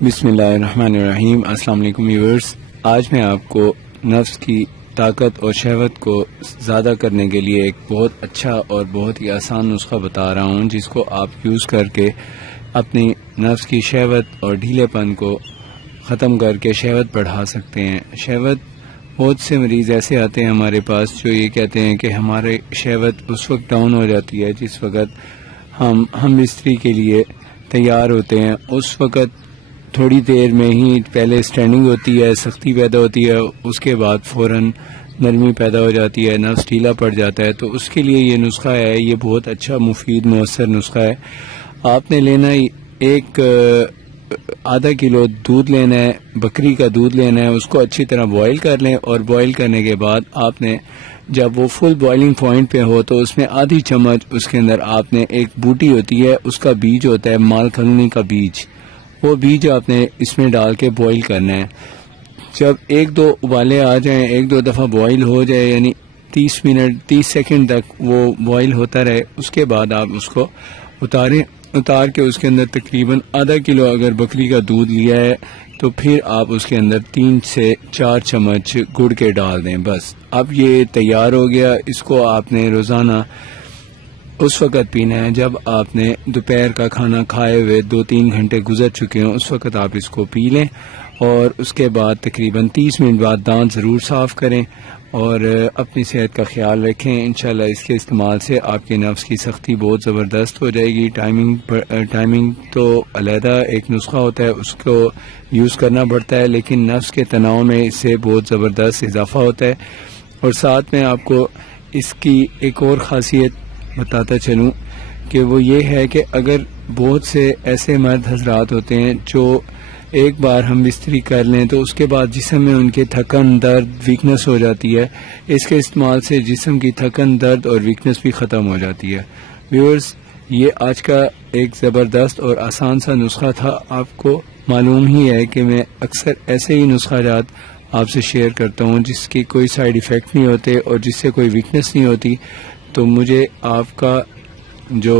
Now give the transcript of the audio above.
بسم اللہ الرحمن الرحیم۔ السلام علیکم ویورز، آج میں آپ کو نفس کی طاقت اور شہوت کو زیادہ کرنے کے لیے ایک بہت اچھا اور بہت ہی آسان نسخہ بتا رہا ہوں، جس کو آپ یوز کر کے اپنی نفس کی شہوت اور ڈھیلے پن کو ختم کر کے شہوت بڑھا سکتے ہیں۔ شہوت، بہت سے مریض ایسے آتے ہیں ہمارے پاس جو یہ کہتے ہیں کہ ہمارے شہوت اس وقت ڈاؤن ہو جاتی ہے جس وقت ہم بستری کے لیے تیار ہوتے ہیں۔ اس وقت تھوڑی دیر میں ہی پہلے سٹینڈنگ ہوتی ہے، سختی پیدا ہوتی ہے، اس کے بعد فوراً نرمی پیدا ہو جاتی ہے، نفس ڈھیلا پڑ جاتا ہے۔ تو اس کے لیے یہ نسخہ ہے، یہ بہت اچھا مفید مؤثر نسخہ ہے۔ آپ نے لینا ایک آدھا کلو دودھ لینا ہے، بکری کا دودھ لینا ہے، اس کو اچھی طرح بوائل کر لیں، اور بوائل کرنے کے بعد آپ نے جب وہ فل بوائلنگ پوائنٹ پہ ہو تو اس میں آدھی چمچ اس کے اندر آپ نے ایک بوٹی ہوتی ہے، اس کا بیج ہوتا ہے مال کھنگنی کا بیج، وہ بیج آپ نے اس میں ڈال کے بوائل کرنا ہے۔ جب ایک دو ابالے آ جائیں، ایک دو دفعہ بوائل ہو جائے، یعنی 30 سیکنڈ تک وہ بوائل ہوتا رہے، اس کے بعد آپ اس کو اتار کے اس کے اندر تقریباً آدھا کلو اگر بکری کا دودھ لیا ہے تو پھر آپ اس کے اندر 3 سے 4 چمچ گڑ کے ڈال دیں۔ بس اب یہ تیار ہو گیا۔ اس کو آپ نے روزانہ اس وقت پینا ہے جب آپ نے دوپہر کا کھانا کھائے ہوئے 2-3 گھنٹے گزر چکے ہوں، اس وقت آپ اس کو پی لیں، اور اس کے بعد تقریباً 30 منٹ بعد دانت ضرور صاف کریں اور اپنی صحت کا خیال رکھیں۔ انشاءاللہ اس کے استعمال سے آپ کے نفس کی سختی بہت زبردست ہو جائے گی۔ ٹائمنگ تو علیحدہ ایک نسخہ ہوتا ہے، اس کو یوز کرنا پڑتا ہے، لیکن نفس کے تناؤ میں اس سے بہت زبردست اضافہ ہوتا ہے۔ اور ساتھ میں آپ کو اس کی ایک اور خاصیت بتاتا چلوں کہ وہ یہ ہے کہ اگر بہت سے ایسے مرد حضرات ہوتے ہیں جو ایک بار ہم بستری کر لیں تو اس کے بعد جسم میں ان کے تھکن، درد، ویکنس ہو جاتی ہے، اس کے استعمال سے جسم کی تھکن، درد اور ویکنس بھی ختم ہو جاتی ہے۔ ویورز، یہ آج کا ایک زبردست اور آسان سا نسخہ تھا۔ آپ کو معلوم ہی ہے کہ میں اکثر ایسے ہی نسخہ جات آپ سے شیئر کرتا ہوں جس کی کوئی سائیڈ ایفیکٹ نہیں ہوتے اور جس سے کوئی ویکنس نہیں ہوتی۔ تو مجھے آپ کا جو